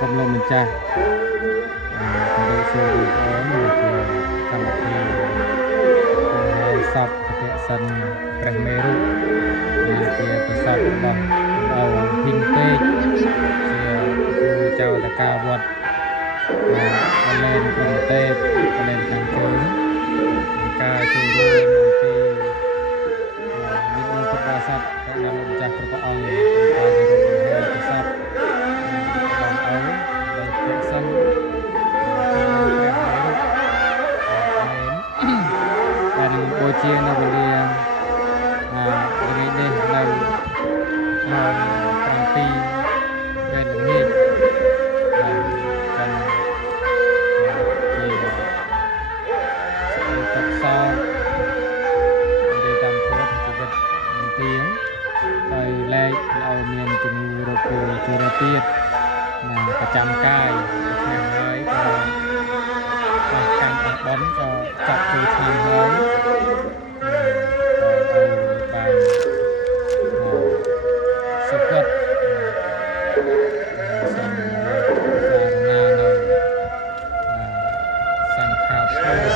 កំឡុងម្ចាស់ក៏ដូចជាបងប្អូនជាកម្មវិធីហើយសពប្រតិសិនព្រះមេរុជាប្រសពរបស់អោហ៊ីងពេកជាគ្រូចៅតកាវត្តកលែនគុណទេពកលែនខាងជើងការចូលរួមអំពីនិមន្តពុទ្ធសាសនាព្រះនាមម្ចាស់ព្រះអង្គការគោរពហើយប្រសពបងអោដោយប្រសិនព្រះមេរុដែលនឹងបូជានៅវេលាថ្ងៃនេះនៅម៉ោង7ពេលល្ងាចកាន់ជាទឹកសោរីតាមព្រឹកជីវិតមិនទៀងហើយលែកឲ្យមានជំងឺរោគជរាទៀតប្រចាំកាយឆ្នាំហើយក៏កាន់អបនក៏ចាប់ចូលឆ្នាំហើយបានសុខចិត្តសូមសារណានៅសង្ខារធម៌ទុ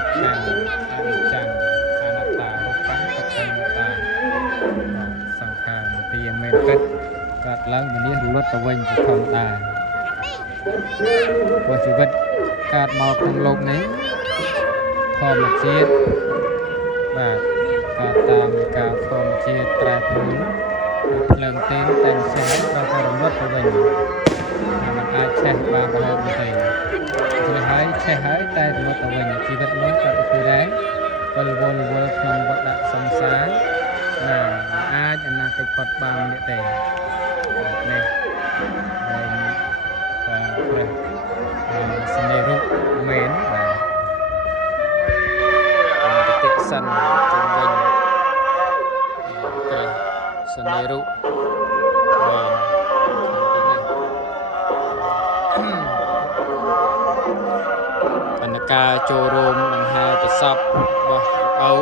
កខាងអនិច្ចំអនត្តារូបੰទុក្ខំតាសង្ខារទីមេពិតកើតឡើងមនេះរលត់ទៅវិញជាធម្មតាព្រោះជីវិតកើតមកក្នុងโลกនេះធម្មជាតិបាទកើតតាមការធម្មជាតិប្រែប្រួលភ្លើងទៀនតែឆេះក៏រលត់ទៅវិញมันអាចឆេះបានរហូតទេគឺហើយឆេះហើយតែរលត់ទៅវិញជីវិតនោះក៏ដូចដែរវល់ក្នុងវដ្តសង្សារអាចអនាគតផុតបាននេះទេនេះហើយព្រះសនេរុមែនបាទប្រតិសិនជុំវិញព្រះសនេរុមែនអនការចូលរួមដង្ហែប្រសពរបស់អូ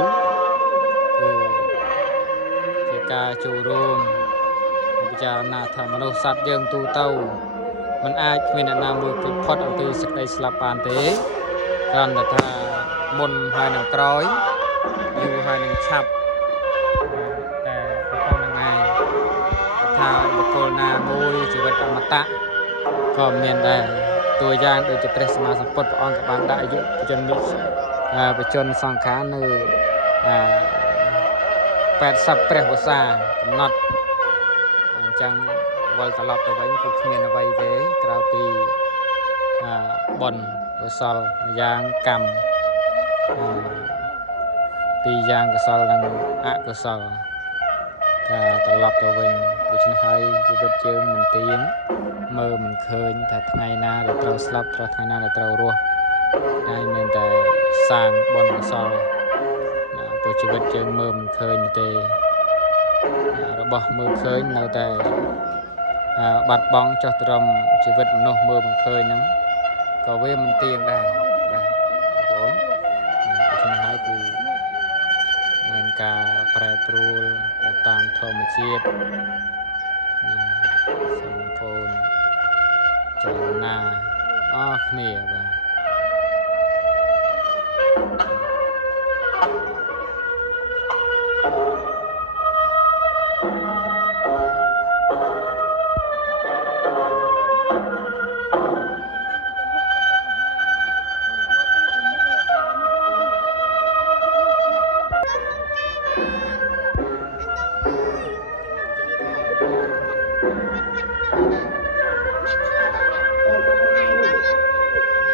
គឺជាការចូលរួមពិចារណាថាមនុស្សសត្វយើងទូទៅมันអាចគ្មានអ្នកណាមួយគេផុតអំពីសេចក្តីស្លាប់បានទេគ្រាន់តែថាមុនហើយនឹងក្រោយយូរហើយនឹងឆាប់តែប៉ុណ្្នឹងឯងថាបុគ្គលណាមួយជីវិតអមតៈក៏មានដែរតួយ៉ាងដូចជាព្រះសម្មាសម្ពុទ្ធព្រះអង្គក៏បានដាក់អាយុបជនសង្ខារនៅ80ព្រះវស្សាកំណត់អញ្ចឹងវិលត្រឡប់ទៅវិញគឺគ្មានអ្វីទេក្រៅពីបុណ្យកុសលម្យ៉ាងកម្មពីរយ៉ាងកុសលនិងអកុសលការត្រឡប់ទៅវិញដូច្នេះហើយជីវិតយើងមិនទៀងមើលមិនឃើញថាថ្ងៃណាដែលត្រូវស្លាប់ថ្ងៃណាដែលត្រូវរស់តែមានតែសាងបុណ្យកុសលព្រោះជីវិតយើងមើលមិនឃើញទេរបស់មើលឃើញនៅតែបាត់បង់ចុះត្រឹមជីវិតមនុស្សមើលមិនឃើញហ្នឹងក៏វាមិនទៀងដែរបាទបងដូច្នេះហើយគឺមានការប្រែប្រួលទៅតាមធម្មជាតិសូមពូនចលនាអស់គ្នាបាទ